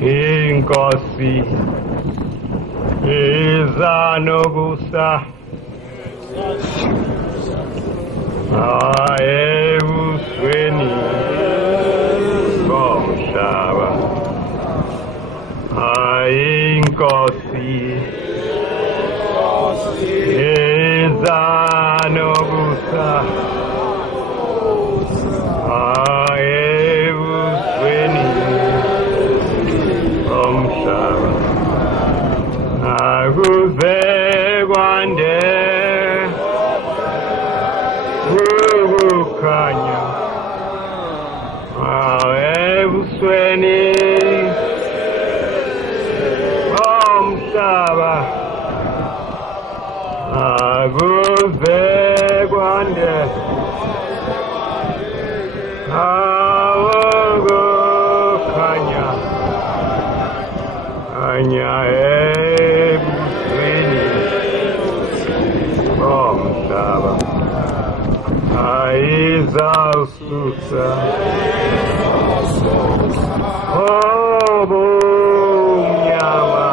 inkosi izanobusa ebusweni bomhlaba inkosi izanobusa ebusweni bomhlaba akuve kwande ukukhanya ebusweni bomhlaba akuve kwande ukukhanya anya ebusweni bomhlaba izasusa obumnyama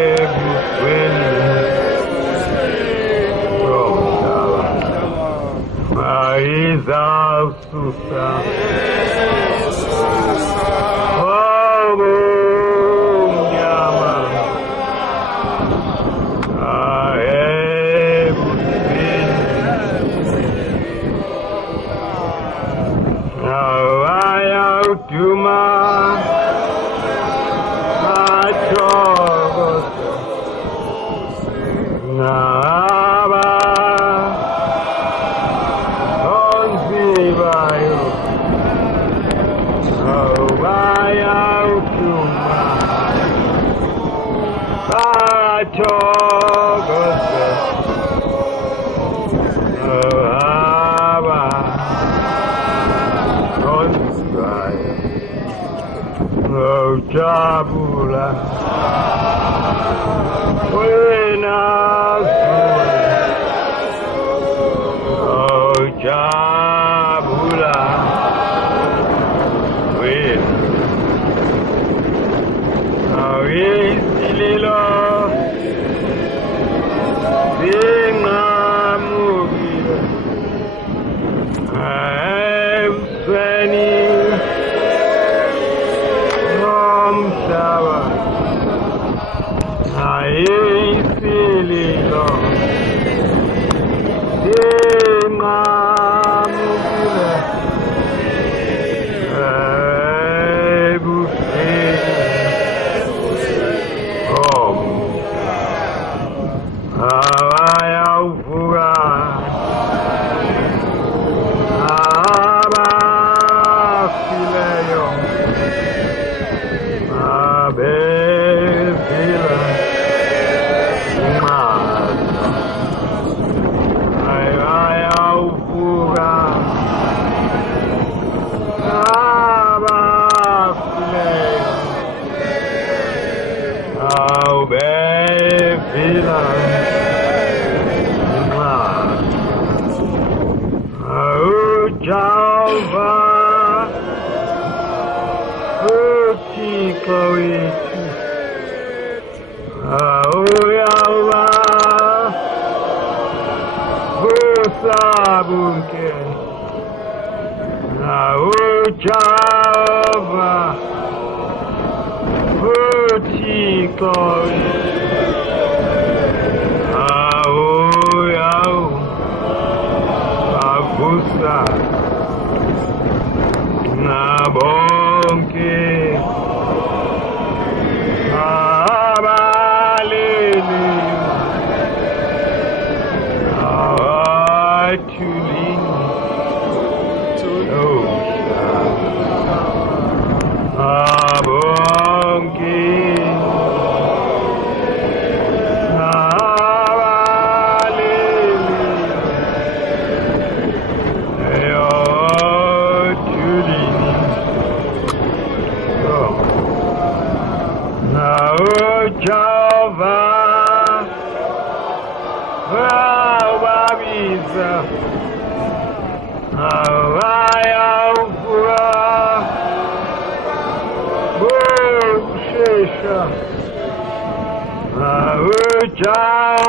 ebusweni bomhlaba izasusa Jabula wena Jabula wena isililo singamukile ebusweni bomhlaba isililo singamukile ebusweni abayavuka abafileyo abevila abayavuka abafileyo abevila Jehovah, Uthixo wethu, Yahweh, usabunke, Jehovah, Uthixo wethu, Avusa nabonke abalele athulini abonke abalele Java.